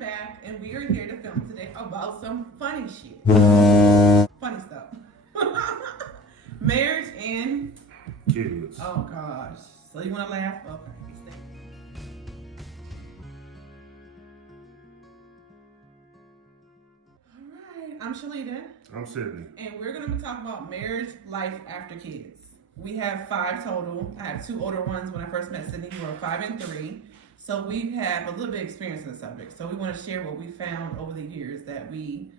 back, and we are here to film today about some funny shit. Funny stuff. Marriage and kids. oh gosh. So you want to laugh? Okay. Alright, I'm Shalita. I'm Sydney. And we're going to be talking about marriage, life after kids. We have 5 total. I have 2 older ones when I first met Sydney who are 5 and 3. So we have a little bit of experience in the subject. So we want to share what we found over the years that we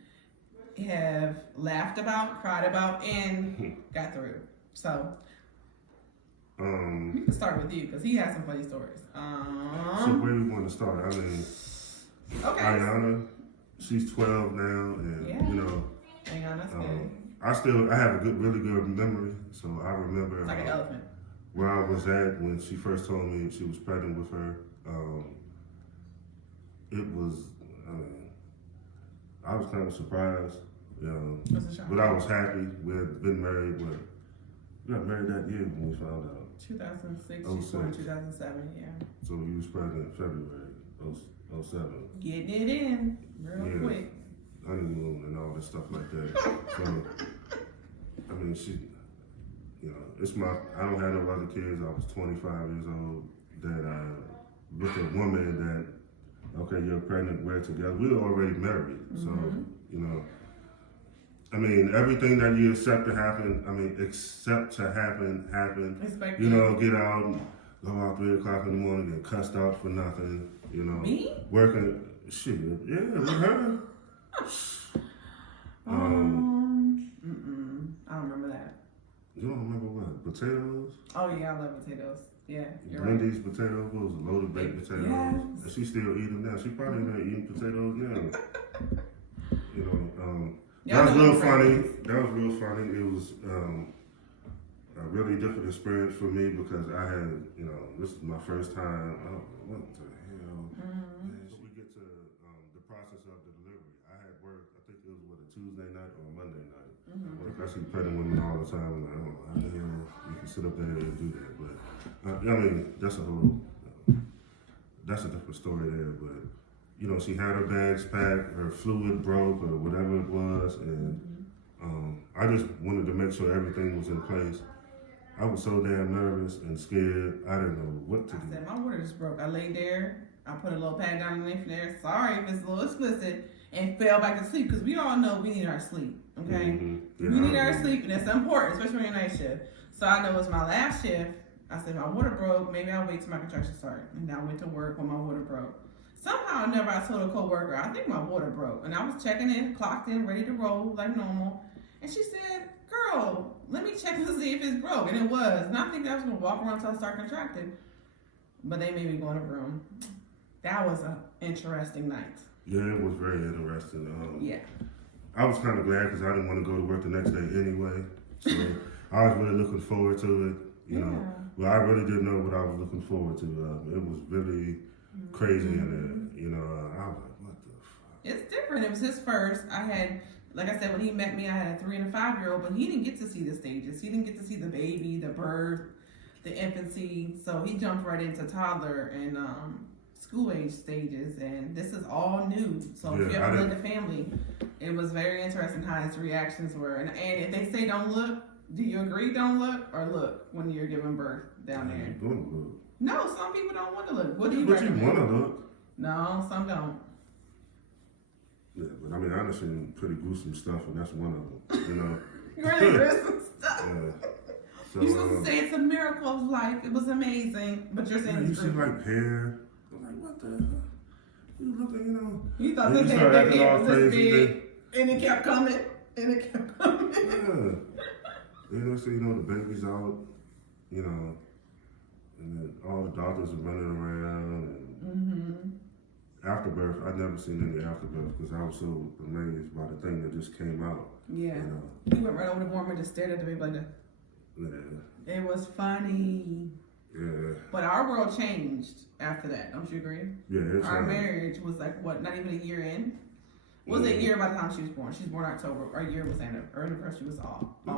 have laughed about, cried about, and got through. So we can start with you because he has some funny stories. So where we want to start? I mean, Okay. Ayana, she's 12 now, and Yeah. you know, Hang on, that's good. I have a really good memory. So I remember It's like an elephant. where I was at when she first told me she was pregnant with her. It was, I was kind of surprised, What's the shock? but I was happy. We had been married, but we got married that year when we found out. 2006, Oh, she was born in six. 2007, yeah. So you was pregnant in February 07. Getting it in real Yeah. quick. Honeymoon and all this stuff like that. So, I mean, I don't have no other kids. I was 25 years old. With a woman that, okay, you're pregnant, we're together. We were already married. So, you know, I mean, everything that you accept to happen, happen. Expect You know, get out and go out 3 o'clock in the morning, get cussed out for nothing, you know. Me? Working, shit, yeah, with her. I don't remember that. You don't remember what? Potatoes? Oh yeah, I love potatoes. Yeah, you're right. Wendy's potatoes, what was it, loaded baked potatoes. Yes. And she still eat them now. She probably not eating potatoes now. You know, Y'all that was know real the funny. recipes. That was real funny. It was a really different experience for me because I had, you know, this is my first time. Oh, what the hell? Man, so we get to the process of the delivery. I had work, I think it was a Tuesday night or a Monday night. Like I see pregnant women all the time, and like, oh, how the hell you can sit up there and do that? But I mean, that's a different story there. But you know, she had her bags packed, her fluid broke or whatever it was, and I just wanted to make sure everything was in place. I was so damn nervous and scared. I didn't know what to I do. said my water just broke. I laid there. I put a little pad down underneath there. Sorry if it's a little explicit, and fell back to sleep because we all know we need our sleep. Okay, Yeah, we need I our agree. sleep, and it's important, especially when you're night shift. So I know it's my last shift. I said my water broke. Maybe I'll wait till my contraction start. And I went to work when my water broke. Somehow, never I told a coworker, I think my water broke. And I was checking in, clocked in, ready to roll like normal. And she said, girl, let me check to see if it's broke. And it was. And I think I was going to walk around until I start contracting. But they made me go in a room. That was an interesting night. Yeah, it was very interesting. Yeah. I was kind of glad because I didn't want to go to work the next day anyway. So I was really looking forward to it, you know. Well, I really didn't know what I was looking forward to. It was really crazy in there, you know. I was like, what the fuck? It's different. It was his first. I had, like I said, when he met me, I had a 3 and a 5-year-old, but he didn't get to see the stages. He didn't get to see the baby, the birth, the infancy. So he jumped right into toddler and school age stages, and this is all new. So if you ever lived in a family, it was very interesting how his reactions were. And if they say don't look, do you agree don't look or look when you're giving birth down there? Go look. No, some people don't want to look. What do you But you recommend? want to look. No, some don't. Yeah, but I mean, I done seen pretty gruesome stuff, and that's one of them, you know. Really gruesome stuff. Yeah. So, You're supposed to say it's a miracle of life. It was amazing, but you're saying you it's see gruesome. like hair. I'm like, what the hell? You looking, you know. You thought And this you start big acting head all was this crazy, big, and it kept coming, and it kept coming. Yeah. You know, so you know the baby's out, you know, and then all the doctors are running around. And afterbirth, I'd never seen any afterbirth because I was so amazed by the thing that just came out. Yeah. You know. He went right over the warmer and just stared at the baby like that. Yeah. It was funny. Yeah. But our world changed after that. Don't you agree? Yeah. It's Our marriage was like, what, not even a year in? Was it a year by the time she was born? She was born October. Our year was her anniversary was August. I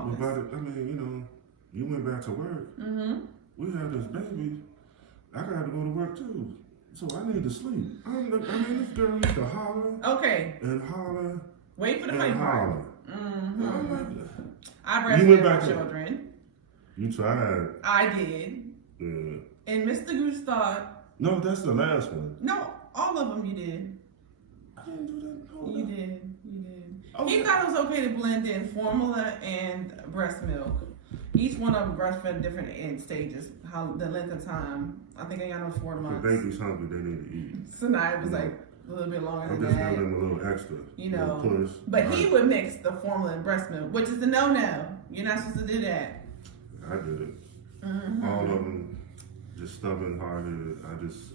mean, you know, you went back to work. We had this baby. I got to go to work too. So I need to sleep. I mean, this girl used to holler Okay, and holler wait for the and funny part. holler. Mm-hmm. I'm like, I You went breastfed back my to- children. you tried. I did. Yeah. And Mr. Goose thought, No, that's the last one. no, all of them you did. I didn't do that. No, You did. You did. Okay. He thought it was okay to blend in formula and breast milk. Each one of them breastfed different in stages. How the length of time? I think I got no 4 If months. the baby's hungry, they need to eat. So now it was like a little bit longer I'm than just that. giving them a little extra. You a little know, push. But Right. he would mix the formula and breast milk, which is a no-no. You're not supposed to do that. I did it. Mhm. All of them just stubborn hearted. I just,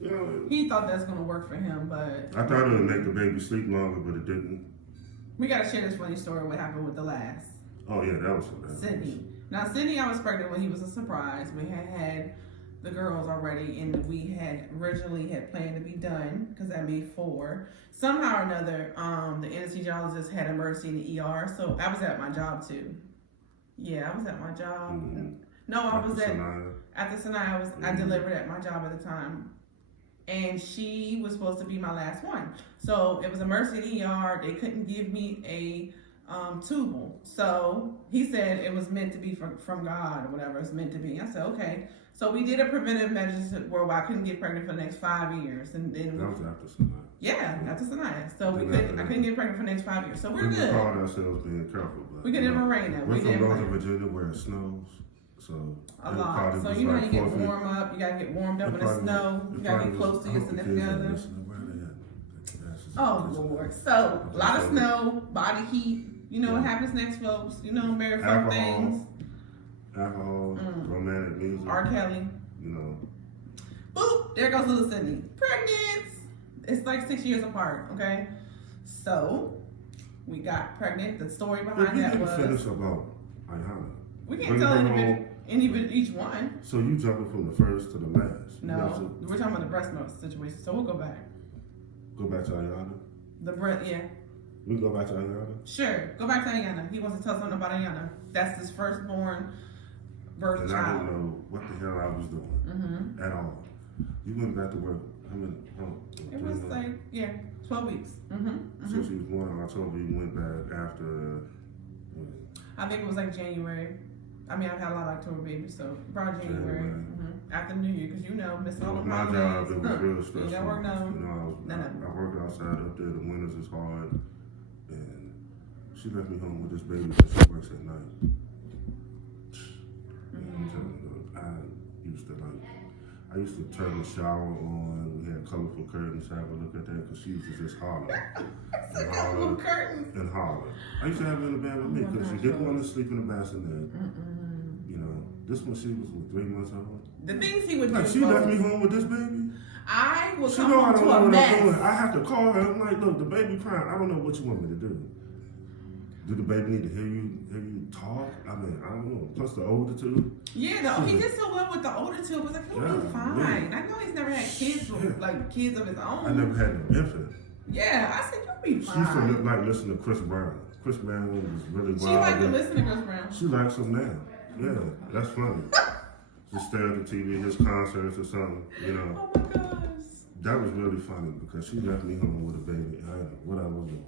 you know, He thought that's gonna work for him, but I thought it would make the baby sleep longer, but it didn't. we gotta share this funny story. What happened with the last Oh yeah, that was hilarious. Sydney? Now Sydney, I was pregnant when he was a surprise. We had the girls already, and we had originally had planned to be done because I made 4. Somehow or another, the anesthesiologist had emergency in the ER, so I was at my job too. Yeah, I was at my job. Mhm. No, I was at Sanaya. At the Sinai, I Mhm. delivered at my job at the time, and she was supposed to be my last one. So it was emergency ER. They couldn't give me a tubal. So he said it was meant to be from God or whatever it's meant to be. I said okay. So we did a preventive measures where I couldn't get pregnant for the next 5 years, and then That was after Sanaya. yeah, after Sinai. So we Then couldn't. after I couldn't get pregnant for the next 5 years. So we're We good. called ourselves being careful, but We could you never know, rain it. we're We from did Northern Virginia where it snows, so a it lot. probably So was you know like you get 4 feet. warm up. You gotta get warmed up It in the probably snow. was- You it gotta probably get was- close to I your hope the kids significant ain't other. listening. Where they at? That's- Oh Lord! So a lot of snow, body heat. You know what Yeah. happens next, folks. You know married folk Alcohol. things. Alcohol, romantic music, R. Kelly. you know. Boop! There goes little Sydney. Pregnant. It's like 6 years apart. Okay. So we got pregnant. The story If behind you that can was finish about Ayana. we can't Bring tell her home. each one. So you jumping from the first to the last. You have No, to we're talking about the breast milk situation. So we'll go back. go back to Ayana. The breast, yeah. We can go back to Ayana. Sure. Go back to Ayana. He wants to tell something about Ayana. That's his firstborn birth And I child. didn't know what the hell I was doing Mm-hmm. at all. You went back to work. How many? It was like, 12 weeks. Mm-hmm. So she was born in October. You went back after. I think it was like January. I mean, I've had a lot of October babies, so probably January. January. After New Year, because you know, missing all With the my holidays. job, it was real You stressful. got work no. You know, I work outside up there. The winters is hard, and she left me home with this baby because she works at night. I'm telling you, I used to turn the shower on. We had colorful curtains. Have a look at that because she used to just holler So and got little holler curtains. and holler. I used to have her in the bed with me Oh my because she gosh, didn't want Rose. to sleep in the bassinet. You know, this one she was 3 months old. The things he would do. Like she left me folks, home with this baby. I would She come know I home don't to know a what I'm doing. mess. I have to call her. I'm like, look, the baby crying. I don't know what you want me to do. Do the baby need to hear you talk? I mean, I don't know. Plus the older two. Yeah, no, he did so well with the older two. I was like, he'll be Yeah, fine. I know he's never had kids, Shit. like kids of his own. I never had no infant. Yeah, I said, you'll be She used to fine. like listen to Chris Brown. Chris Brown was really She wild. liked to listen to Chris Brown. She likes him now. Yeah, that's funny. Just stare at the TV, his concerts or something, you know. Oh my gosh. That was really funny because she left me home with a baby. I didn't know what I was doing.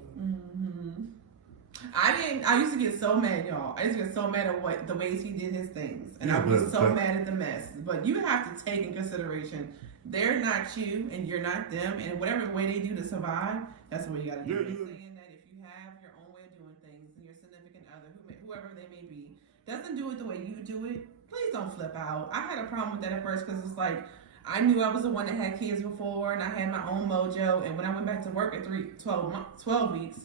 I used to get so mad, y'all. I used to get so mad at the ways he did his things. And Yeah, I was but- so but- mad at the mess. But you have to take in consideration, they're not you and you're not them. And whatever way they do to survive, that's what you got to do. Yeah, They're you- saying that if you have your own way of doing things and your significant other, whoever they may be, doesn't do it the way you do it, please don't flip out. I had a problem with that at first because it's like, I knew I was the one that had kids before and I had my own mojo. And when I went back to work at 12 weeks,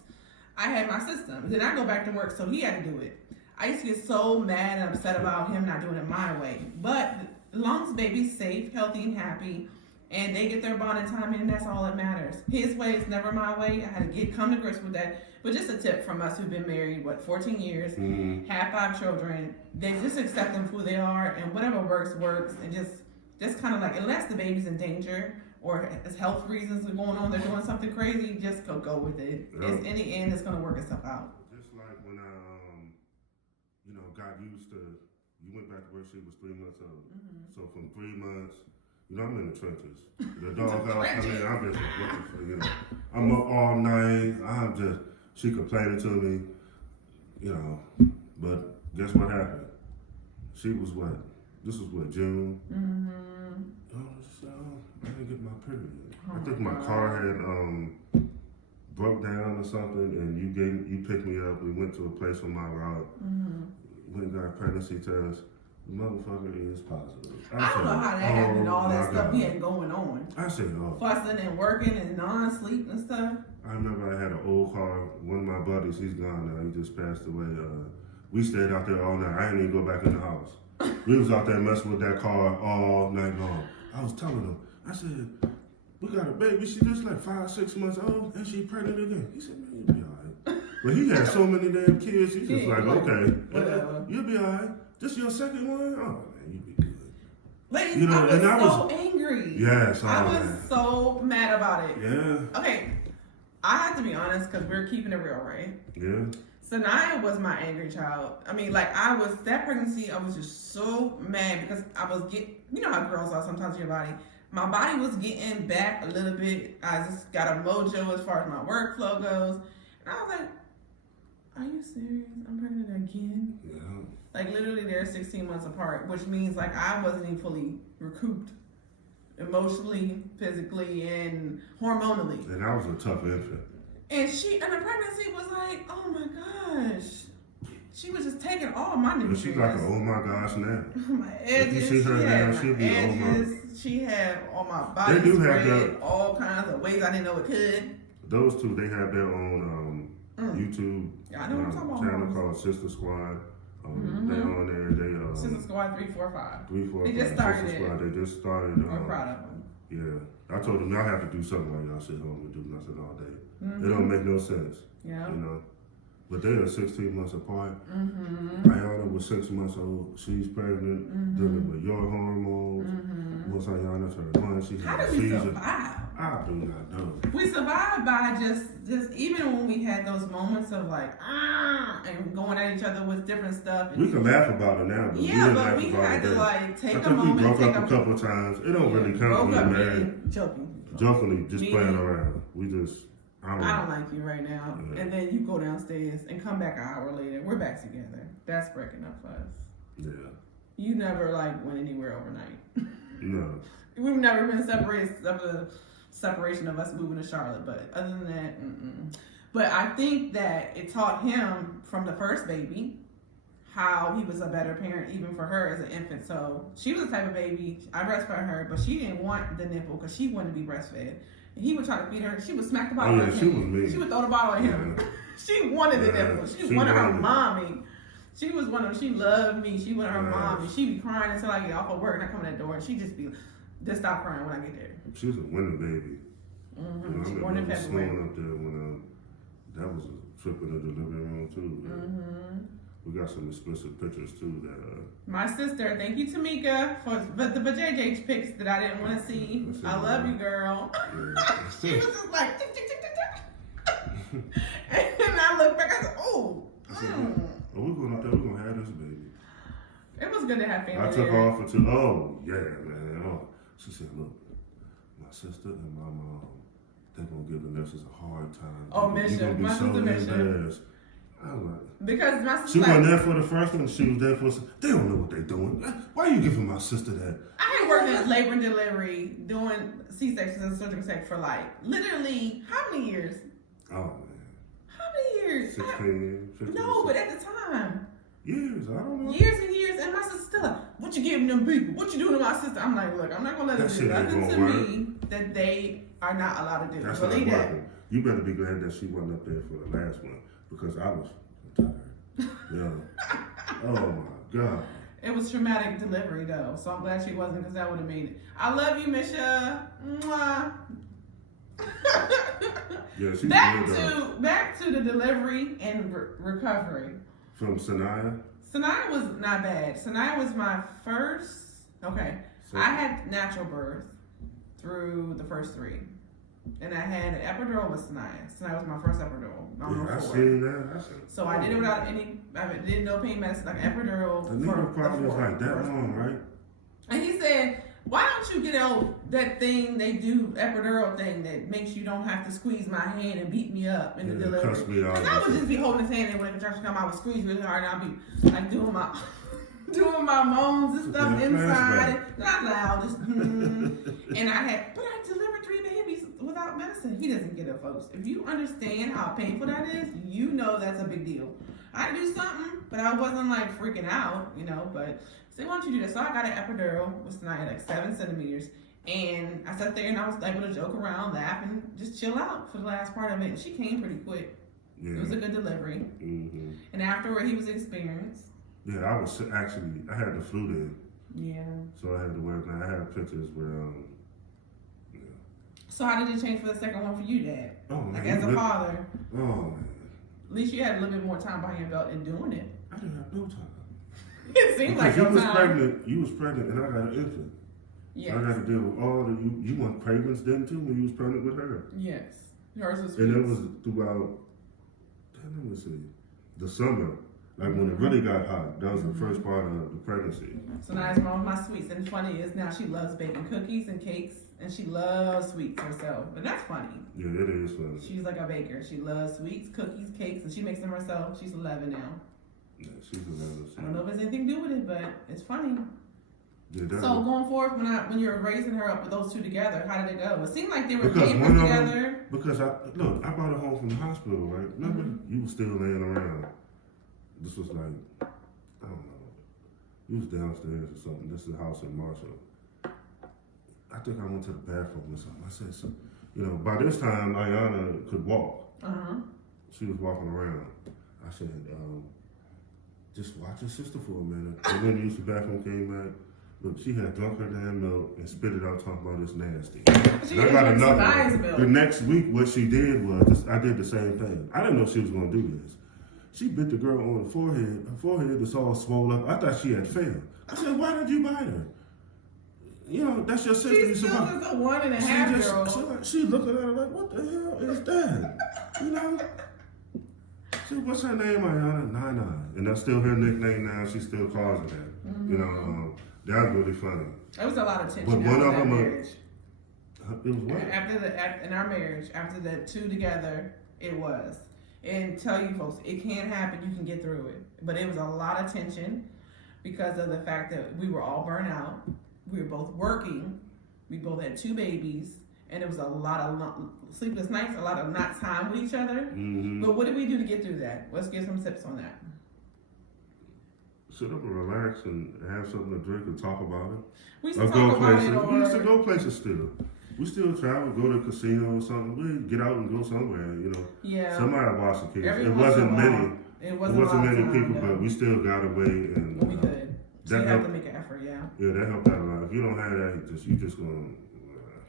I had my system. Then I go back to work, so he had to do it. I used to get so mad and upset about him not doing it my way. But as long as baby's safe, healthy, and happy, and they get their bonding time in, that's all that matters. His way is never my way. I had to come to grips with that. But just a tip from us who've been married, 14 years, have 5 children, they just accept them for who they are, and whatever works, and just kind of like, unless the baby's in danger, or as health reasons are going on, they're doing something crazy, just go with it. Yeah. In the end, it's going to work itself out. Just like when got used to. You went back to where she was 3 months old. So from 3 months You know, I'm in the trenches. The doghouse, I mean, I'm just like, what the fuck, you know. I'm up all night. She complaining to me, you know. But guess what happened? She was what? This was what, June? Mm-hmm. Oh, so I didn't get my period. Oh, I think my car had broke down or something, and you picked me up. We went to a place on my route. Went and got a pregnancy test. The motherfucker is positive. I don't know how that happened and all that stuff God. we had going on. I said, oh. Fussing and working and non-sleep and stuff. I remember I had an old car. One of my buddies, he's gone now. He just passed away. We stayed out there all night. I didn't even go back in the house. We was out there messing with that car all night long. I was telling him, I said, we got a baby. She just like 5-6 months old, and she pregnant again. He said, man, you'll be all right. But he had so many damn kids. He's just like, okay, you'll be all right. This your second one? Oh, man, you'll be good. Ladies, You know, I was and I so was- angry. Yes, I was man. so mad about it. Yeah, Okay, I have to be honest because we're keeping it real, right? yeah. Sanaya was my angry child. I mean, like, that pregnancy, I was just so mad because I was you know how girls are sometimes in your body. My body was getting back a little bit. I just got a mojo as far as my workflow goes. And I was like, are you serious? I'm pregnant again? Yeah. Like, literally, they're 16 months apart, which means, like, I wasn't even fully recouped emotionally, physically, and hormonally. And I was a tough infant. And the pregnancy was like, oh my gosh. She was just taking all my And nutrients. she's like, oh my gosh, now. My edges. If you see her she now, had she'll my be, oh my. edges. She had all my body They do have spread, that. all kinds of ways I didn't know it could. Those two, they have their own YouTube Yeah, I know what I'm talking about. channel called Sister Squad. They on there. They Sister Squad 345. 3, 4, They just 5, started Sister it. Squad. They just started. I'm proud of them. Yeah, I told them y'all have to do something while y'all sit home and do nothing all day. It don't make no sense. Yeah. You know. But they are 16 months apart. Mm-hmm. Ayana was 6 months old. She's pregnant, dealing with your hormones. Once Ayana turned 1, she How had a did we seizure. survive? I do not know. We survived by just even when we had those moments of like and going at each other with different stuff. And We can laugh about it now, but we yeah, didn't but laugh we about had it to then. like take I a think we moment. broke up a couple of times. It don't really count broke when up, you're married. joking. Jokingly, just Me- playing around. We just, I don't like you right now. Yeah. And then you go downstairs and come back an hour later. We're back together. That's breaking up for us. Yeah. You never like went anywhere overnight. No. We've never been separated except for the separation of us moving to Charlotte. But other than that, But I think that it taught him from the first baby how he was a better parent even for her as an infant. So she was the type of baby, I breastfed her, but she didn't want the nipple because she wanted to be breastfed. And he would try to feed her. She would smack the bottle at him. She was mean. She would throw the bottle at him. Yeah. She wanted the Yeah, nipple. She she wanted her wanted it. mommy. She was one of them. She loved me. She wanted her Yeah. mommy. She'd be crying until I get off of work and I come in that door and she'd just be, just stop crying when I get there. She was a winning baby. Mm-hmm. You know, I She remember born in I was February. snowing up there when that was a trip in the delivery room too. Mm-hmm. We got some explicit pictures too that My sister, thank you Tamika for the JJ pics that I didn't want to see. That's it, I love man. you, girl. Yeah. She was just like, tick, tick, tick, tick, tick. And I look back, I said, oh. I said, oh, we're going up there, we're gonna have this baby. It was good to have family I took there. off for 2. Oh, yeah, man. Oh. She said, look, my sister and my mom, they're gonna give the nurses a hard time. Oh, You're Misha. gonna be My so sister Misha. embarrassed. I'm like, Because my she sister, wasn't like, there for the first one. She was there for. They don't know what they're doing. Why are you giving my sister that? I had worked in labor and delivery doing C-sections and surgical tech for like literally how many years? Oh man, How many years? 16, 15. No, but at the time, years. I don't know. years and years, and my sister still like, what you giving them people? What you doing to my sister? I'm like, look, I'm not gonna let them That do shit ain't nothing to gonna work. me that they are not allowed to do. That's not Believe that. working. You better be glad that she wasn't up there for the last one because I was tired. Yeah. Oh my god. It was traumatic delivery though, so I'm glad she wasn't because that would have made it. I love you, Misha. Mwah. Yeah, she's back to the delivery and recovery. From Sanaya. Sanaya was not bad. Sanaya was my first. Okay, So, I had natural birth through the first 3, and I had an epidural with Sanaya. Sanaya was my first epidural. yeah, I seen that. I said, So I did it without any. I didn't know pain medicine, like epidural. the needle probably was like that long, right? And he said, why don't you get that thing they do, epidural thing that makes you don't have to squeeze my hand and beat me up in the delivery? Cuss me out. Because I would just be holding his hand and when the contraction come, I would squeeze really hard and I'd be like doing my moans and stuff inside. Not loud, just and I delivered 3 babies without medicine. He doesn't get it, folks. If you understand how painful that is, you know that's a big deal. I do something, but I wasn't like freaking out, but so why don't you do this? So I got an epidural, was like 7 centimeters. And I sat there and I was able to joke around, laugh, and just chill out for the last part of it. And she came pretty quick. Yeah. It was a good delivery. Mm-hmm. And afterward, he was experienced. Yeah, I had the flu then. Yeah. So I had to wear, I had pictures where, yeah. So how did it change for the second one for you, Dad? Oh, man. Like as a father. Oh, man. At least you had a little bit more time behind your belt in doing it. I didn't have no time. It seemed like you was pregnant, and I got an infant. Yes. So I got to deal with all you want Cravens then too when you was pregnant with her. Yes. Hers was. And it was throughout, let me see, the summer. Like when it really got hot, that was the first part of the pregnancy. So now it's mom with my sweets, and funny is now she loves baking cookies and cakes, and she loves sweets herself. But that's funny. Yeah, it is funny. She's like a baker. She loves sweets, cookies, cakes, and she makes them herself. She's 11 now. Yeah, she's 11. I don't know if it's anything to do with it, but it's funny. Yeah, so going forward, when you were raising her up with those two together, how did it go? It seemed like they were papers together. Because I brought her home from the hospital, right? Remember, you were still laying around. This was like, I don't know. You was downstairs or something. This is the house in Marshall. I think I went to the bathroom or something. I said something. By this time, Ayana could walk. Uh-huh. She was walking around. I said, just watch your sister for a minute. And then used the bathroom, came back. Look, she had drunk her damn milk and spit it out talking about it's nasty. I got another one. The next week, what she did was, I did the same thing. I didn't know she was going to do this. She bit the girl on the forehead. Her forehead was all swollen up. I thought she had failed. I said, why did you bite her? That's your sister. She's still just a 1.5-year-old. She looking at her like, what the hell is that? She, what's her name, Ayana? Nana. And that's still her nickname now. She still calls her that. Mm-hmm. That was really funny. It was a lot of tension but one after of that them, marriage. It was what? In our marriage, after the two together, it was. And tell you folks, it can happen. You can get through it. But it was a lot of tension because of the fact that we were all burnt out. We were both working. We both had 2 babies. And it was a lot of sleepless nights, a lot of not time with each other. Mm-hmm. But what did we do to get through that? Let's give some tips on that. Sit up and relax and have something to drink and talk about it. We used to talk about it. We used to go places still. We still travel, go to a casino or something. We get out and go somewhere, Yeah. Somebody watch the kids. It wasn't many. It wasn't many people, but we still got away and we could. So you have to make an effort, yeah. Yeah, that helped out a lot. If you don't have that, you just gonna.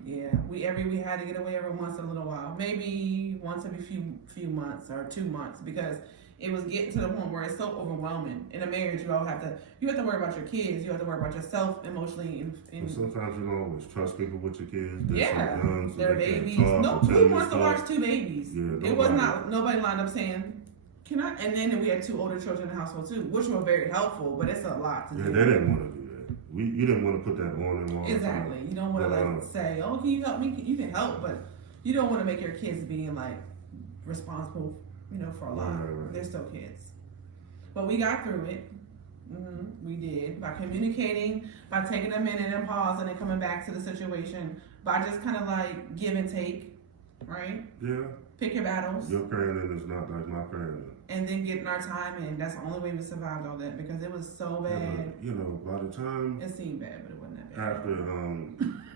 Yeah, we had to get away every once in a little while, maybe once every few months or 2 months, because it was getting to the point where it's so overwhelming. In a marriage, you have to worry about your kids, you have to worry about yourself emotionally. And sometimes you don't always trust people with your kids. Yeah, their babies. Who wants to watch 2 babies? Yeah, it was not nobody lined up saying, "Can I?" And then we had 2 older children in the household too, which were very helpful, but it's a lot to do. Yeah, they didn't want to do that. You didn't want to put that on them all. Exactly. You don't want to say, "Oh, can you help me?" You can help, but you don't want to make your kids being like responsible, for a lot. Right. They're still kids. But we got through it. Mm-hmm. We did by communicating, by taking a minute and pausing and coming back to the situation, by just kind of like give and take, right? Yeah. Pick your battles. Your parenting is not like my parenting. And then getting our time in. That's the only way we survived all that because it was so bad. Yeah, by the time it seemed bad, but it wasn't that bad. After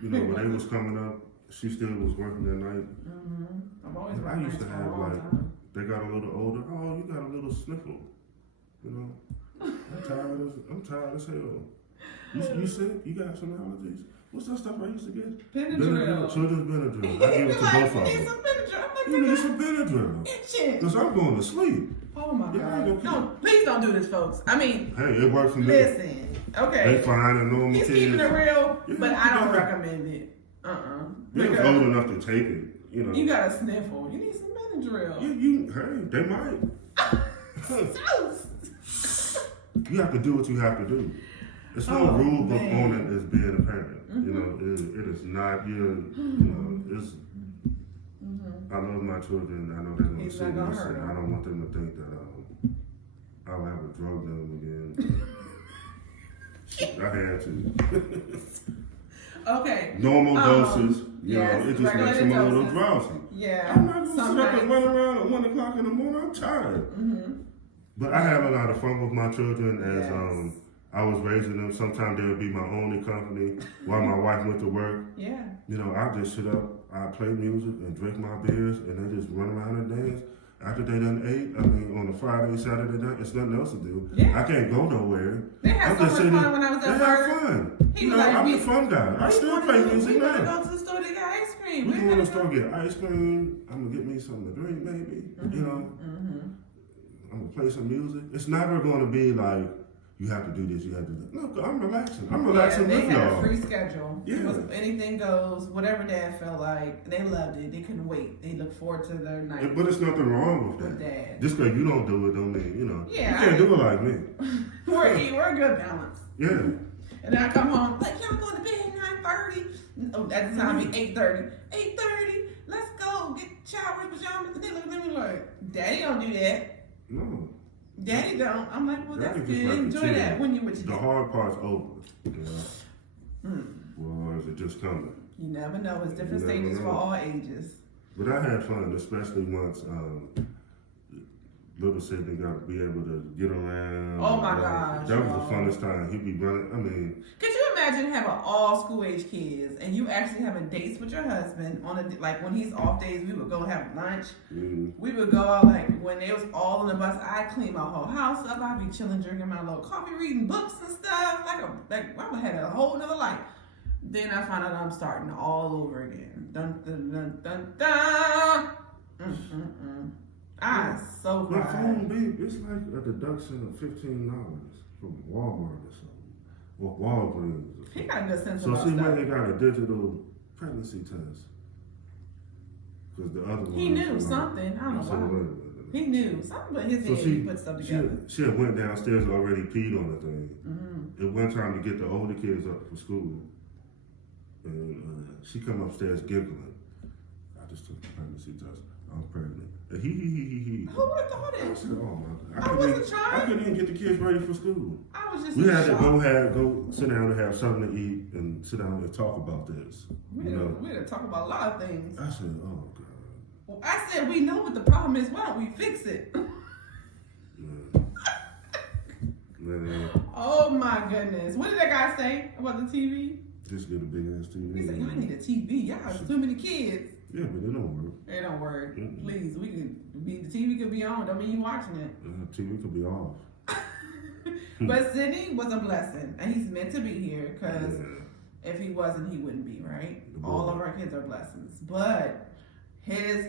when they was coming up, she still was working at night. Mm-hmm. I've always I used to have time. They got a little older. Oh, you got a little sniffle. I'm tired as hell. You sick? You got some allergies? What's that stuff I used to get? Benadryl. Children's Benadryl. I give it to both of them. You need some Benadryl. Because I'm going to sleep. Oh my God. No, please don't do this, folks. I mean, hey, it worked for me. Listen, okay. They fine and normal kids. He's keeping it real, but I don't recommend it. They was old enough to take it, You got a sniffle. You need some Benadryl. Hey, they might. You have to do what you have to do. It's no Oh, rule book man. on it as being a parent. You know, it is not your, you know, it's. I love my children. I know they're going to He's see not gonna this, hurt and them. I don't want them to think that I'll ever drug them again. I had to. Okay. Normal doses, you yes, know, it just makes them a little doses. drowsy. Yeah. I'm not going to sit up sometimes. and run around at 1 o'clock in the morning. I'm tired. But I had a lot of fun with my children as Yes. I was raising them. Sometimes they would be my only company while my wife went to work. Yeah. You know, I just sit up, I play music and drink my beers, and they just run around and dance. After they done ate, I mean, on a Friday, Saturday night, it's nothing else to do. Yeah. I can't go nowhere. They had I'm so just much sitting fun when I was there. at They have work. fun. He You was know, like, I'm we- the fun guy. I still play music We now. gotta go to the store to get ice cream. We We're can go to gonna the store, get ice cream. I'm gonna get me something to drink, maybe. You know, I'm gonna play some music. It's never gonna be like you have to do this, you have to do that. No, I'm relaxing. I'm relaxing they with had y'all. a free schedule. Yeah. It was anything goes, whatever dad felt like. They loved it. They couldn't wait. They looked forward to their night But it's nothing wrong with with that. dad. Just because you don't do it, don't mean you know. Yeah, you can't do it like me. We're a good balance. Yeah. And then I come home, like, y'all going to bed at 9:30. Oh, at the time, it'd be 8:30. 8:30, let's go get showers, pajamas. And they look at me like, Daddy don't do that. No. Daddy don't. I'm like, well, that's Daddy good. just like to Enjoy chill. that when you with The your dad. hard part's over. You know? Or is it just coming? You never know. It's different You never stages for know. all ages. But I had fun, especially once little Sydney got to be able to get around. Oh my gosh, That was y'all. the funnest time. He'd be running. I mean, Could you imagine having all school age kids and you actually having dates with your husband on a like when he's off days? We would go have lunch. We would go out like when they was all on the bus. I clean my whole house up. I'd be chilling, drinking my little coffee, reading books and stuff. Like I would have a whole nother life. Then I find out I'm starting all over again. Dun dun dun dun dun. I so my cried. phone beep. It's like a deduction of $15 from Walmart or something, or Walgreens. Or He something. got a good sense So about see, when stuff. they got a digital pregnancy test, because the other one. He knew something. I don't know why. He knew something, but his So head, she, he put stuff together. she had went downstairs and already peed on the thing. At one time to get the older kids up for school, and she come upstairs giggling. I just took the pregnancy test. I'm pregnant. And he. Who would have thought I it? said, oh my God. I wasn't I trying. couldn't even get the kids ready for school. I was just We in had to shock. go sit down and have something to eat and sit down and talk about this. We You had, know, we had to talk about a lot of things. I said, oh God. Well, I said, we know what the problem is. Why don't we fix it? Man, Oh my goodness. What did that guy say about the TV? just get a big ass TV. He said, y'all need a TV. Y'all have too many kids. Yeah, but it don't work. It don't work. Mm-mm. Please, the TV could be on. Don't mean you watching it. TV could be off. But Sydney was a blessing. And he's meant to be here because Yeah. if he wasn't, he wouldn't be, right? The boy. All of our kids are blessings. But his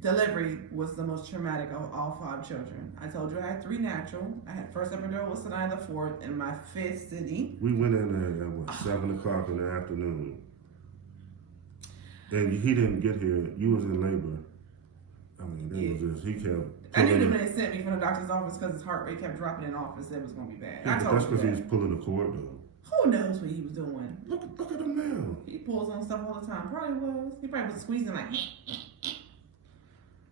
delivery was the most traumatic of all 5 children. I told you I had 3 natural. I had first epidural with Sinai the 4th and my 5th Sydney. We went in there at what, 7 o'clock in the afternoon. And he didn't get here. You was in labor. I mean, it was just, he kept. I knew pulling when they sent me from the doctor's office because his heart rate kept dropping in office. It was going to be bad. Yeah, I but told that's you because he that. was pulling the cord though. Who knows what he was doing? Look at him now. He pulls on stuff all the time. Probably was. He probably was squeezing like.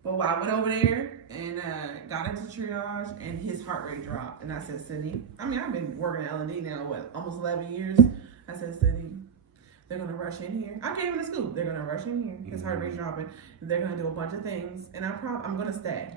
But I went over there and got into triage, and his heart rate dropped. And I said, Sydney, I mean, I've been working at L&D now, almost 11 years. I said, Sydney, they're going to rush in here. I gave him the scoop. They're going to rush in here. His heart rate's dropping. They're going to do a bunch of things. And I'm going to stay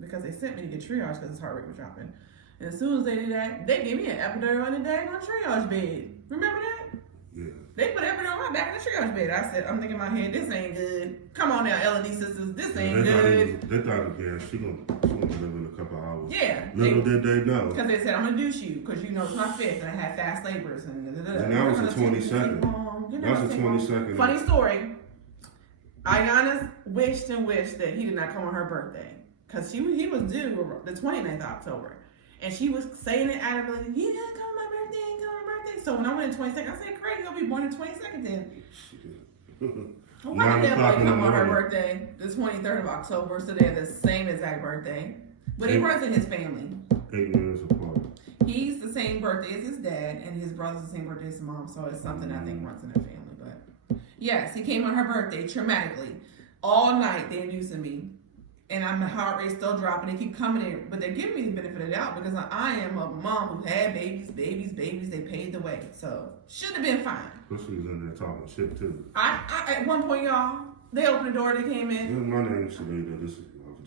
because they sent me to get triage because his heart rate was dropping. And as soon as they did that, they gave me an epidural in the daggone triage bed. Remember that? Yeah. They put epidural right back in the triage bed. I said, I'm thinking in my head, this ain't good. Come on now, L&D sisters, this ain't good. They thought, yeah, she gonna live in a couple hours. Yeah. Little did they know. Because they said, I'm going to douche you because you know it's my 5th and I had fast labors. And And that was the 22nd. That was the 22nd. Funny story. Ayana wished and wished that he did not come on her birthday. Because he was due the 29th of October. And she was saying it adamantly, he didn't come on my birthday, he didn't come on my birthday. So when I went in 22nd, I said, great, you'll be born in 22nd then. Well, why 9 did that o'clock boy in the come on her morning. birthday, the 23rd of October, so they had the same exact birthday. But he runs in his family. 8 years apart. He's the same birthday as his dad, and his brother's the same birthday as his mom, so it's something I think runs in their family. But yes, he came on her birthday traumatically. All night they're inducing me, and my heart rate still dropping. They keep coming in, but they're giving me the benefit of the doubt because I am a mom who had babies. They paved the way, so should have been fine. But she was in there talking shit too. I at one point, y'all, they opened the door, they came in. My name's Shalita.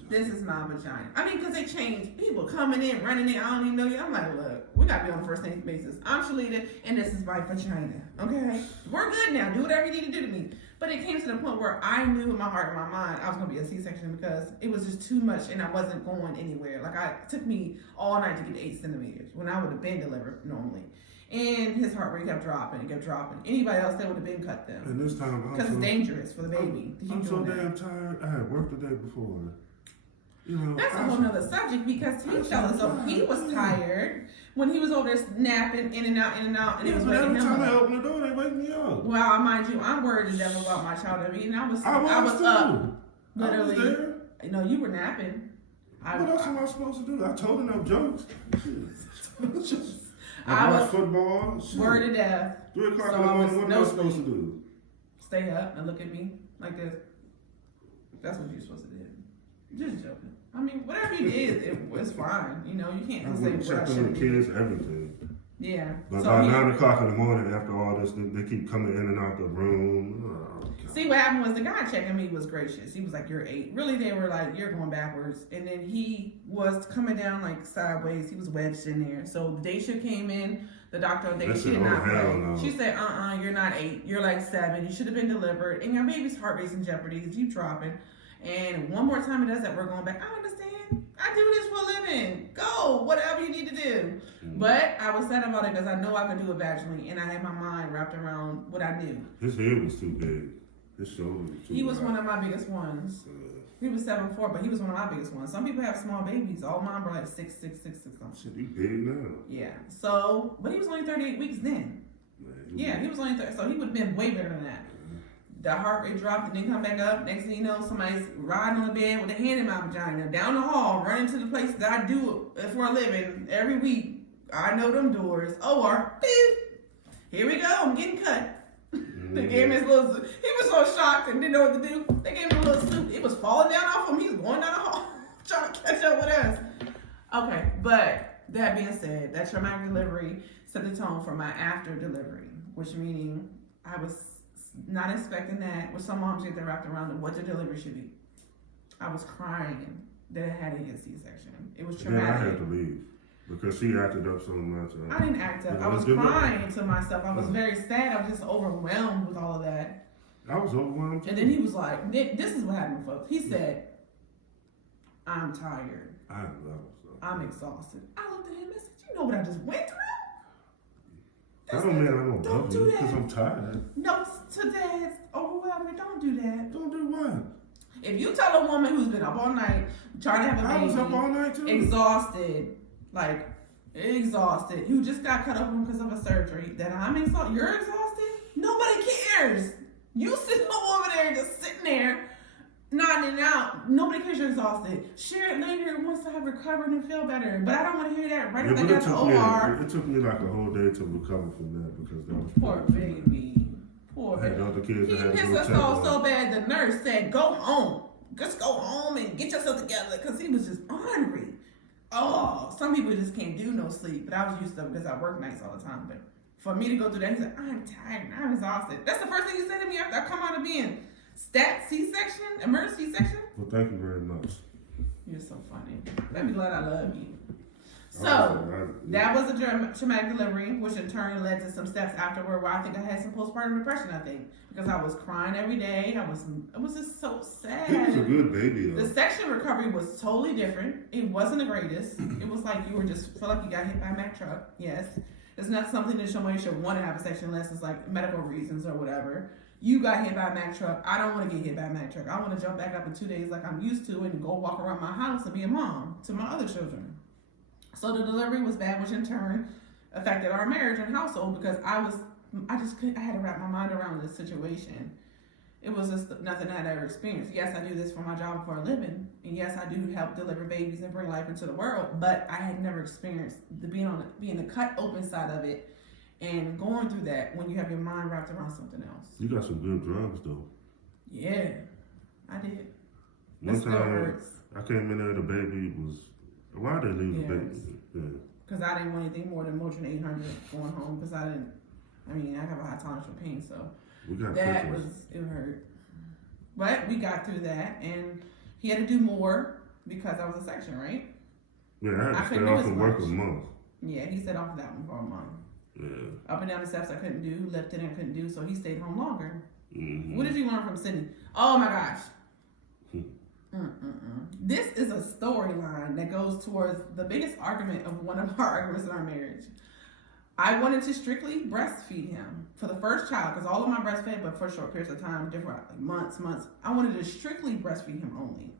This is my vagina. I mean, because they changed. People coming in, running in. I don't even know you. I'm like, look, we got to be on a first name basis. I'm Shalita, and this is my vagina. Okay? We're good now. Do whatever you need to do to me. But it came to the point where I knew in my heart and my mind I was going to be a C-section because it was just too much and I wasn't going anywhere. Like, it took me all night to get to 8 centimeters when I would have been delivered normally. And his heart rate kept dropping and kept dropping. Anybody else, they would have been cut them. And this time, because it's dangerous for the baby. I'm so damn tired. I had worked the day before. You know, that's a whole nother subject because he felt as though he was tired when he was over there napping in and out, and it was waking every him time up. I open the door, they wake me up. Well, mind you, I'm worried to death about my child. I mean, I was too. up, literally. I was there. You know, you were napping. What else am I supposed to do? I told her no jokes. I was football. Shit. Worried to death. 3 o'clock So in the I was morning. What no am I supposed to do? Stay up and look at me like this. That's what you're supposed to do. Just joking. I mean, whatever you did, it was fine. You know, you can't just say what I checked on should the do. kids, everything. Yeah. But So by 9 o'clock in the morning, after all this, they keep coming in and out the room. Oh, see, what happened was the guy checking me was gracious. He was like, "You're 8." Really, they were like, "You're going backwards." And then he was coming down like sideways. He was wedged in there. So the day shift came in. The doctor on day They she said, did "Oh, not hell play. no." She said, "You're not 8. You're like 7. You should have been delivered. And your baby's heart rate's in jeopardy. You dropping. And one more time it does that, we're going back." I understand. I do this for a living. Go, whatever you need to do. But I was sad about it because I know I could do it vaginally, and I had my mind wrapped around what I knew. His head was too big. His shoulders were too He was wide. one of my biggest ones. He was 7'4", but he was one of my biggest ones. Some people have small babies. All mine were like 6'6", 6'6", something. Shit, he big now. Yeah. So, but he was only 38 weeks then. Man, He was only 30, so he would have been way better than that. The heart rate dropped and then come back up. Next thing you know, somebody's riding on the bed with a hand in my vagina, down the hall, running to the place that I do for a living every week. I know them doors. Or, beep, here we go, I'm getting cut. They gave me his little, he was so shocked and didn't know what to do. They gave me a little suit. It was falling down off him. He was going down the hall, trying to catch up with us. Okay, but that being said, that traumatic delivery set the tone for my after delivery, which meaning I was not expecting that, which some moms get their wrapped around what the delivery should be. I was crying that I had to get C-section. It was Then I traumatic. had to leave because she acted up so much. I didn't act up. I was crying to myself. I was very sad. I was just overwhelmed with all of that. I was overwhelmed too. And then he was like, this is what happened, folks. He said, "I'm tired. I love so. I'm exhausted." I looked at him and said, "You know what I just went through?" That don't mean I don't Don't love do you that. because I'm tired. Notes to dads or whoever, don't do that. Don't do what? If you tell a woman who's been up all night trying to have a I baby, was up all night too. exhausted, who just got cut open because of a surgery, that I'm exhausted, you're exhausted? Nobody cares. You sitting over there, just sitting there, nodding out. Nobody cares you're exhausted. Share it later wants to have recovered and feel better. But I don't want to hear that right Yeah, after I but got to OR. it took me like a whole day to recover from that because that was Poor baby. Poor I had baby. other kids He that had to pissed go us check off on. so bad the nurse said, "Go home. Just go home and get yourself together," because he was just ornery. Oh, some people just can't do no sleep, but I was used to it because I work nights all the time. But for me to go through that, he said, "I'm tired, I'm exhausted." That's the first thing he said to me after I come out of being stat C-section, emergency C-section. Well, thank you very much. You're so funny. Let me glad I love you. So, Yeah. that was a traumatic delivery, which in turn led to some steps afterward where I think I had some postpartum depression, because I was crying every day. It was just so sad. He was a good baby The though. section recovery was totally different. It wasn't the greatest. It was like you were just feel like you got hit by a Mack truck. Yes. It's not something that somebody should want to have a section unless it's like medical reasons or whatever. You got hit by a Mack truck. I don't want to get hit by a Mack truck. I want to jump back up in 2 days like I'm used to and go walk around my house and be a mom to my other children. So the delivery was bad, which in turn affected our marriage and household because I had to wrap my mind around this situation. It was just nothing I had ever experienced. Yes, I do this for my job for a living, and yes, I do help deliver babies and bring life into the world. But I had never experienced being the cut open side of it, and going through that when you have your mind wrapped around something else. You got some good drugs though. Yeah, I did. One It still time hurts I came in there, the baby was. Why did they leave the baby? Yeah. because I didn't want anything more than Motrin 800 going home because I didn't. I mean, I have a high tolerance for pain, so We got that pictures. it hurt. But we got through that, and he had to do more because I was a section, right? Yeah, I had I to stay couldn't do off as and work a much. month. Yeah, he set off that one for a month. Yeah. Up and down the steps I couldn't do, lifting I couldn't do, so he stayed home longer. Mm-hmm. What did you learn from Sydney? Oh my gosh. Hmm. This is a storyline that goes towards the biggest argument of one of our arguments in our marriage. I wanted to strictly breastfeed him for the first child because all of my breastfed, but for short periods of time, different like months. I wanted to strictly breastfeed him only,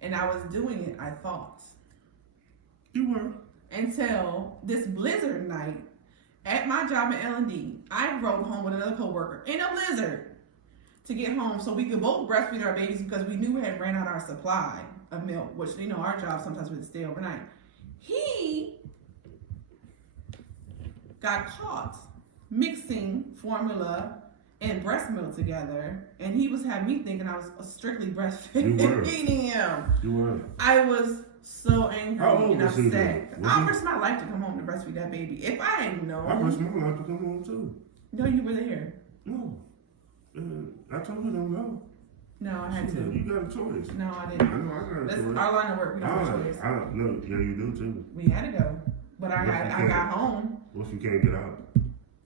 and I was doing it. I thought You were. until this blizzard night at my job at L&D. I rode home with another coworker in a blizzard to get home so we could both breastfeed our babies because we knew we had ran out our supply of milk, which our job sometimes we had to stay overnight. He got caught mixing formula and breast milk together, and he was having me thinking I was strictly breastfeeding him. You were. I was so angry How old and was he upset. then? Was I he- risked my life to come home to breastfeed that baby. If I had known, I risked my life to come home too. no, you were there. No. I told you don't know. No, I had She said, to. you got a choice. No, I I didn't. know I got a That's choice. our line of work. We don't have a choice. No, yeah, you do too. We had to go, but Yes, you I can. got home. What if you can't get out?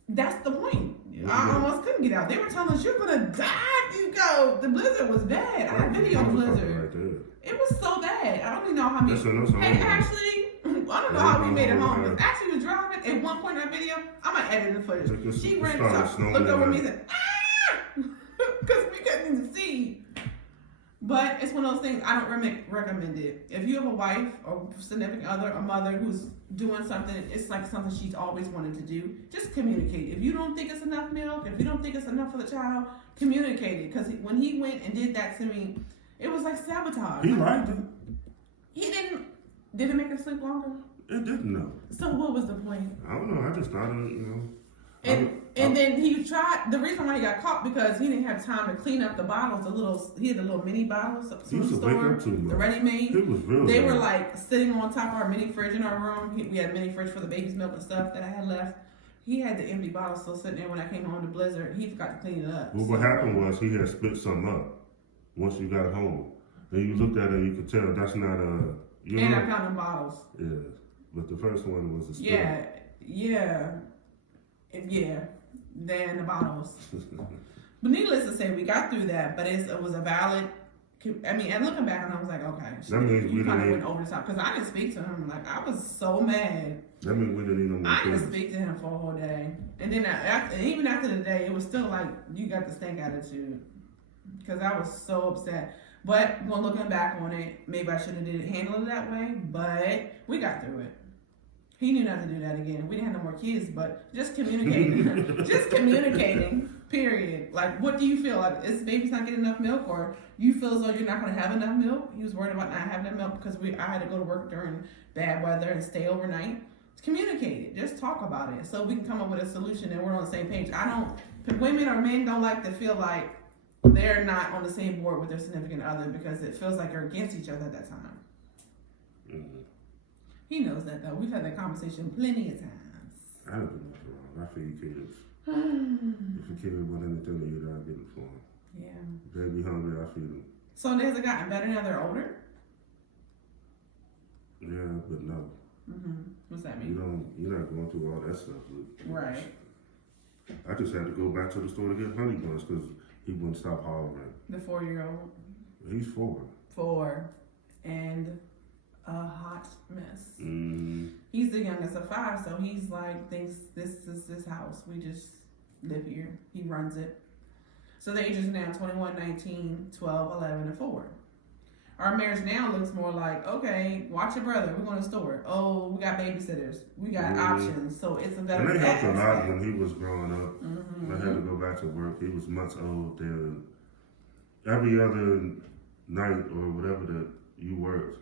That's the point. Yeah. I almost couldn't get out. They were telling us you're gonna die if you go. The blizzard was bad. I had video of the blizzard. Right there. It was so bad. I don't even know how many. That's enough. Hey, Ashley, I don't know how we made it home. Because Ashley was driving. At one point in that video, I might edit the footage. She ran, looked over me and said, "Ah!" Because we couldn't even see. But it's one of those things I don't recommend it. If you have a wife or significant other, a mother who's doing something, it's like something she's always wanted to do, just communicate. If you don't think it's enough milk, if you don't think it's enough for the child, communicate it. Because when he went and did that to me, it was like sabotage. He liked it. He didn't. Did it make her sleep longer? It didn't know. So what was the point? I don't know. I just thought And then he tried. The reason why he got caught because he didn't have time to clean up the bottles. He had the little mini bottles He from used the to wake store, up too much. the ready-made. It was real. They bad. were like sitting on top of our mini fridge in our room. We had a mini fridge for the baby's milk and stuff that I had left. He had the empty bottles still sitting there when I came home to Blizzard. He forgot to clean it up. Well, what happened was he had split some up once you got home. And you looked at it and you could tell that's not a. And I found the bottles. Yeah, but the first one was a split. Yeah. Then the bottles. But needless to say, we got through that. But it was a valid. I mean, and looking back, and I was like, okay, That means we you kind of didn't. went over the top because I didn't speak to him. Like I was so mad. That means we didn't even. I didn't speak to him for a whole day, and then even after the day, it was still like you got the stink attitude because I was so upset. But when looking back on it, maybe I should have handled it that way. But we got through it. He knew not to do that again. We didn't have no more kids, but just communicating, just communicating. Period. Like, what do you feel like? Is baby's not getting enough milk, or you feel as though you're not going to have enough milk? He was worried about not having enough milk because I had to go to work during bad weather and stay overnight. Communicate it. Just talk about it so we can come up with a solution and we're on the same page. Women or men don't like to feel like they're not on the same board with their significant other because it feels like they're against each other at that time. Mm-hmm. He knows that though. We've had that conversation plenty of times. I don't do nothing wrong. I feed kids. If a kid want anything to eat, I get it for him. Yeah. If they be hungry, I feed them. So has it gotten better now they're older? Yeah, but no. What's that mean? You're not going through all that stuff. Right. I just had to go back to the store to get honey buns because he wouldn't stop hollering. The 4-year-old. He's 4. 4. And a hot mess. Mm-hmm. He's the youngest of 5, so he's like, thinks this is his house. We just live here. He runs it. So the ages now 21, 19, 12, 11, and 4. Our marriage now looks more like, okay, watch your brother. We're going to the store. Oh, we got babysitters. We got options. So it's a better. And they helped a lot when he was growing up. Mm-hmm. I had to go back to work. He was months old. Then every other night or whatever that you worked,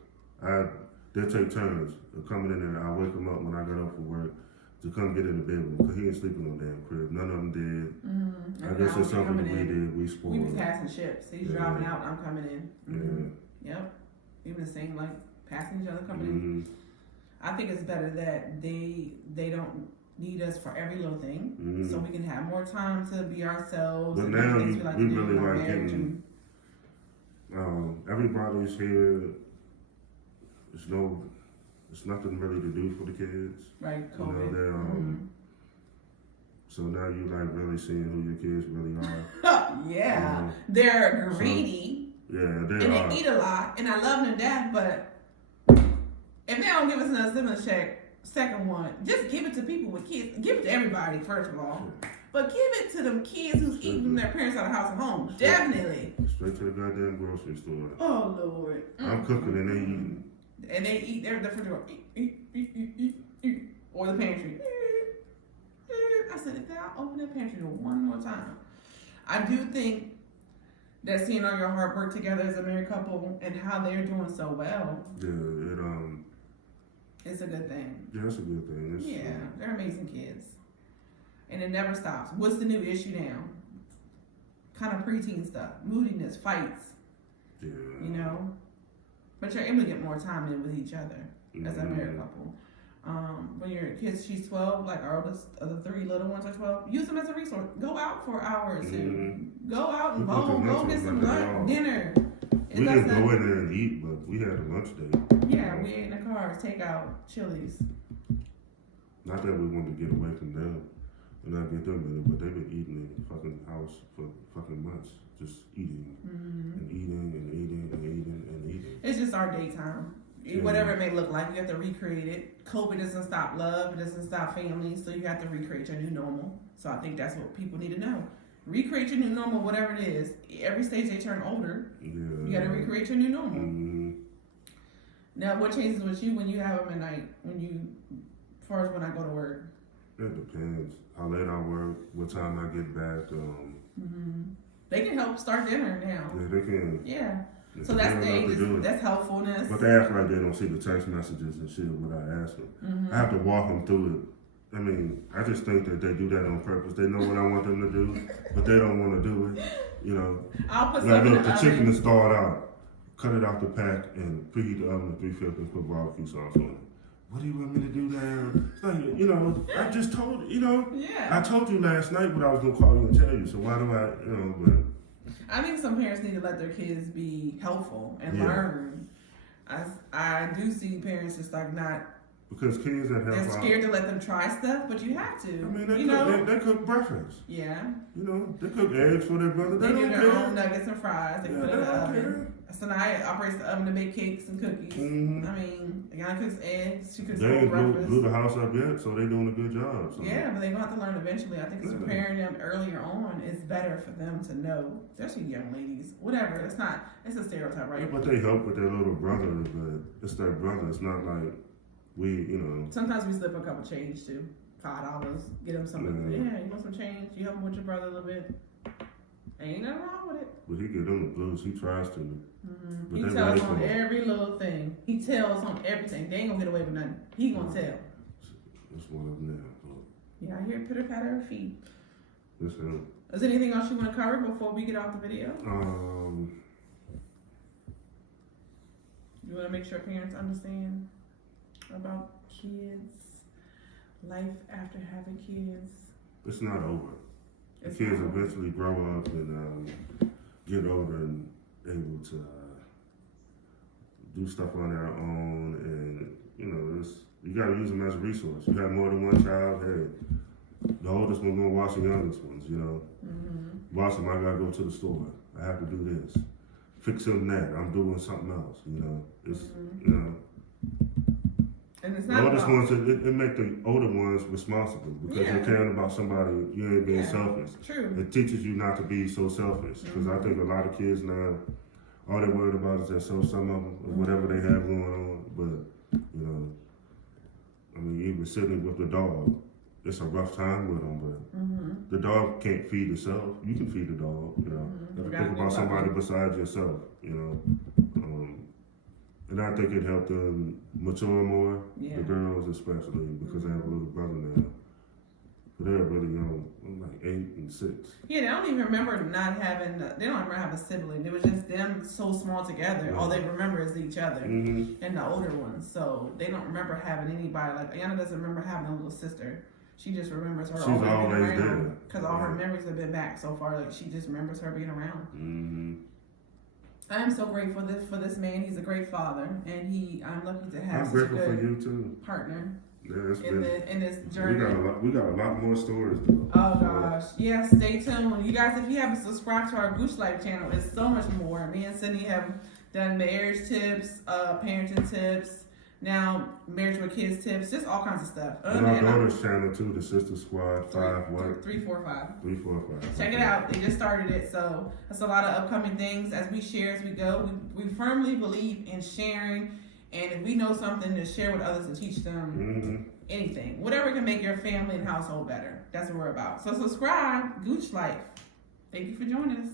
they'd take turns of coming in there. I wake him up when I got up from work to come get in the bed with him because he ain't sleeping in no damn crib. None of them did. Mm-hmm. I guess it's something that we did. We We spoiled. was passing ships. He's driving out, I'm coming in. Mm-hmm. Yeah. Yep. Even the same, like passing each other coming Mm-hmm. in. I think it's better that they don't need us for every little thing, Mm-hmm. so we can have more time to be ourselves. But and now do things we like we to do really in our like marriage getting- and- everybody's here. There's nothing really to do for the kids. right, You know, COVID. they're, So now you like really seeing who your kids really are. Yeah, they're greedy Yeah, and they are. they eat a lot, and I love them to death. But if they don't give us another stimulus check, second one, just give it to people with kids. Give it to everybody, first of all. But give it to them kids who's eating from their parents out of house and home. Definitely. Straight to the goddamn grocery store. Oh Lord. I'm cooking and they eating. And they eat their refrigerator. Eat. Or the pantry. I said, if I'll open that pantry door one more time. I do think that seeing all your hard work together as a married couple and how they're doing so well, it's a good thing. Yeah, it's a good thing. Yeah, they're amazing kids. And it never stops. What's the new issue now? Kind of preteen stuff, moodiness, fights, Yeah. you know? But you're able to get more time in with each other as a married couple. When your kids, she's 12, like our oldest of the three little ones are 12, use them as a resource. Go out for an hour or two. Go out and bowl, go get some lunch, dinner. We didn't go in there and eat, but we had a lunch date. Yeah, we ate in the car, take out Chili's. Not that we wanted to get away from them and not get them in it, but they've been eating in the fucking house for fucking months. Just eating and eating and eating and eating and eating. It's just our daytime. Whatever it may look like, you have to recreate it. COVID doesn't stop love, it doesn't stop family, so you have to recreate your new normal. So I think that's what people need to know. Recreate your new normal, whatever it is. Every stage they turn older, you got to recreate your new normal. Mm-hmm. Now, what changes with you when you have them at night? As far as when I go to work? It depends how late I work, what time I get back. They can help start dinner now. Yeah, they can. Yeah. So They that's don't the have to do age, it. that's helpfulness. But they act like they don't see the text messages and shit when I ask them. I have to walk them through it. I mean, I just think that they do that on purpose. They know what I want them to do, but they don't want to do it. You know, I'll put like something look, in the the chicken oven. is thawed out. Cut it out the pack and preheat the oven to 350 and put barbecue sauce on it. What do you want me to do there? It's like, you know, I just told you know. Yeah. I told you last night what I was gonna call you and tell you. So why do I, you know? But I think some parents need to let their kids be helpful and Yeah. learn. I do see parents just like not, because kids that help they're out, scared to let them try stuff, but you have to. I mean, you know? they cook breakfast. Yeah. You know, they cook eggs for their brother. They They do don't their care. own nuggets and fries. They Yeah, put it in they the don't oven. Sanaya operates the oven to make cakes and cookies. Mhm. I mean, the guy cooks eggs. She cooks They whole ain't breakfast. blew the house up yet, so they doing a good job. So. Yeah, but they're going to have to learn eventually. I think Yeah. preparing them earlier on is better for them to know, especially young ladies. Whatever. It's a stereotype, Yeah, right? but they help with their little brother, but it's their brother. It's not like we, you know. Sometimes we slip a couple change too. $5. Get them something. Yeah, you want some change? You help him with your brother a little bit. Ain't nothing wrong with it. But he get them the blues. He tries to. But He they tells ready on for it. every little thing. He tells on everything. They ain't gonna get away with nothing. He gonna tell. It's one of them now. But Yeah, I hear pitter patter of feet. it's him. Is there anything else you want to cover before we get off the video? You want to make sure parents understand about kids, life after having kids. It's not over. The It's kids not over. eventually grow up and get older and able to do stuff on their own, and you know, you got to use them as a resource. You have more than one child. Hey, the oldest one gonna watch the youngest ones. You know, watch them. I gotta go to the store. I have to do this. Fix them that. I'm doing something else. You know, it's you know. And it's The not oldest about, ones, it make the older ones responsible because Yeah. you're caring about somebody. You ain't being Yeah. selfish. True. It teaches you not to be so selfish because I think a lot of kids now all they're worried about is that some of them, or whatever they have going on. But, you know, I mean, even sitting with the dog, it's a rough time with them, but the dog can't feed itself. You can feed the dog, you know. You have to think about somebody besides yourself, you know. And I think it helped them mature more, the girls especially, because they have a little brother now. But they're really young, like 8 and 6. Yeah, they don't even remember not having, they don't remember having a sibling. It was just them so small together. All they remember is each other and the older ones. So they don't remember having anybody. Like, Ayana doesn't remember having a little sister. She just remembers her always being around. Because all her memories have been back so far. Like, she just remembers her being around. I am so grateful for this man. He's a great father. And I'm lucky to have such a good for you too. partner. Yeah, in this journey. We got a lot more stories though. Oh gosh. Yeah, stay tuned. You guys, if you haven't subscribed to our Gooch Life channel, it's so much more. Me and Cindy have done marriage tips, parenting tips, now marriage with kids tips, just all kinds of stuff. And our daughter's channel too, the Sister Squad 345. 345. Check it out. They just started it, so that's a lot of upcoming things as we share as we go. We firmly believe in sharing. And if we know something, to share with others and teach them anything. Whatever can make your family and household better. That's what we're about. So subscribe, Gooch Life. Thank you for joining us.